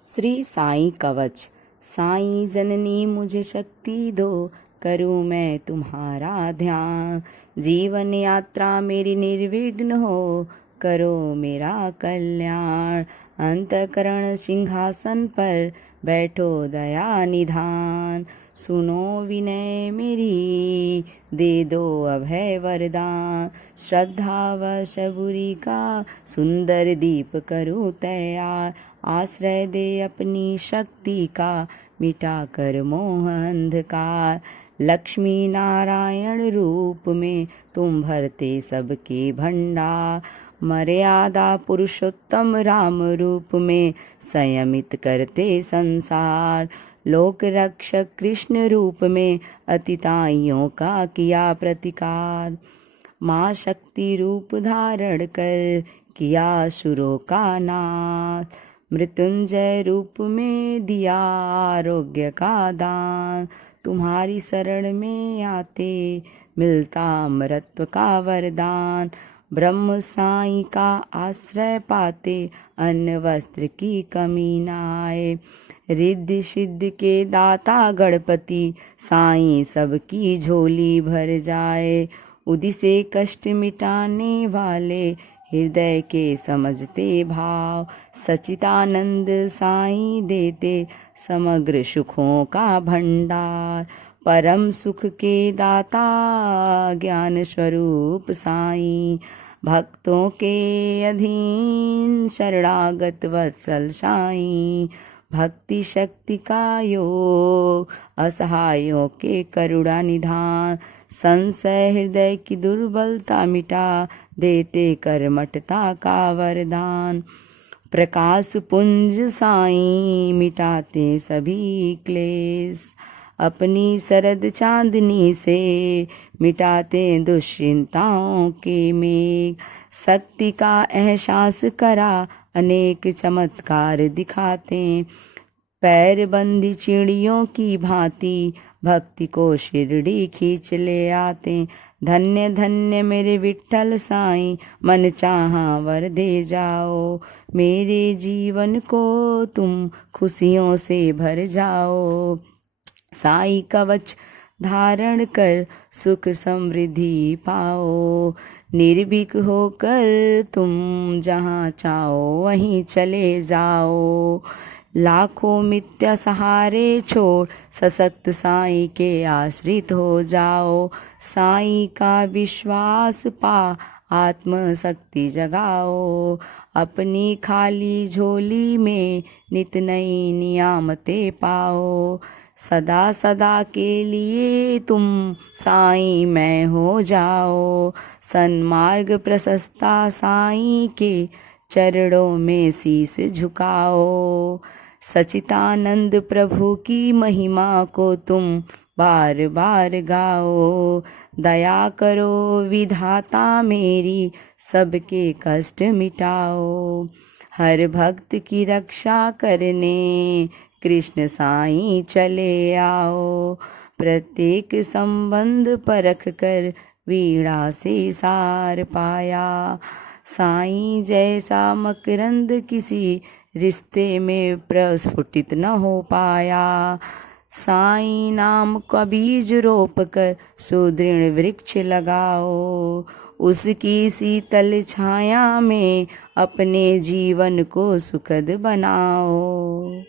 श्री साईं कवच। साईं जननी मुझे शक्ति दो, करूँ मैं तुम्हारा ध्यान। जीवन यात्रा मेरी निर्विघ्न हो, करो मेरा कल्याण। अंतःकरण सिंहासन पर बैठो दया निधान। सुनो विनय मेरी, दे दो अभय वरदान। श्रद्धा व सबूरी का सुंदर दीप करूँ तैयार। आश्रय दे अपनी शक्ति का, मिटा कर मोह अंधकार। लक्ष्मी नारायण रूप में तुम भरते सबके भंडार। मर्यादा पुरुषोत्तम राम रूप में संयमित करते संसार। लोक रक्षक कृष्ण रूप में अतिताइयों का किया प्रतिकार। माँ शक्ति रूप धारण कर किया असुरों का नाश। मृत्युंजय रूप में दिया आरोग्य का दान। तुम्हारी शरण में आते मिलता अमरत्व का वरदान। ब्रह्म साईं का आश्रय पाते अन्न वस्त्र की कमी न आए। रिद्धि सिद्धि के दाता गणपति साईं सबकी झोली भर जाए। उदी से कष्ट मिटाने वाले हृदय के समझते भाव। सच्चिदानंद साईं देते समग्र सुखों का भंडार। परम सुख के दाता ज्ञान स्वरूप साईं। भक्तों के अधीन शरणागत वत्सल साईं। भक्ति शक्ति का योग असहायों के करुणा निधान। संशय हृदय की दुर्बलता मिटा देते कर्मठता का वरदान। प्रकाश पुंज साईं मिटाते सभी क्लेश। अपनी शरद चांदनी से मिटाते दुश्चिंताओं के मेघ। शक्ति का एहसास करा अनेक चमत्कार दिखाते। पैर बंदी चिड़ियों की भांति भक्ति को शिरडी खींच ले आते। धन्य धन्य मेरे विठ्ठल साईं, मन चाहा वर दे जाओ। मेरे जीवन को तुम खुशियों से भर जाओ। साईं कवच धारण कर सुख समृद्धि पाओ। निर्भीक होकर तुम जहाँ चाहो वहीं चले जाओ। लाखों मिथ्या सहारे छोड़ सशक्त साईं के आश्रित हो जाओ। साईं का विश्वास पा आत्म शक्ति जगाओ। अपनी खाली झोली में नित नई नियामतें पाओ। सदा सदा के लिए तुम साईं मैं हो जाओ। सन्मार्ग प्रशस्ता साईं के चरणों में शीस झुकाओ। सच्चिदानंद प्रभु की महिमा को तुम बार बार गाओ। दया करो विधाता मेरी, सबके कष्ट मिटाओ। हर भक्त की रक्षा करने कृष्ण साईं चले आओ। प्रत्येक संबंध परख कर वीणा से सार पाया। साईं जैसा मकरंद किसी रिश्ते में प्रस्फुटित न हो पाया। साईं नाम का बीज रोप कर सुदृढ़ वृक्ष लगाओ। उसकी शीतल छाया में अपने जीवन को सुखद बनाओ।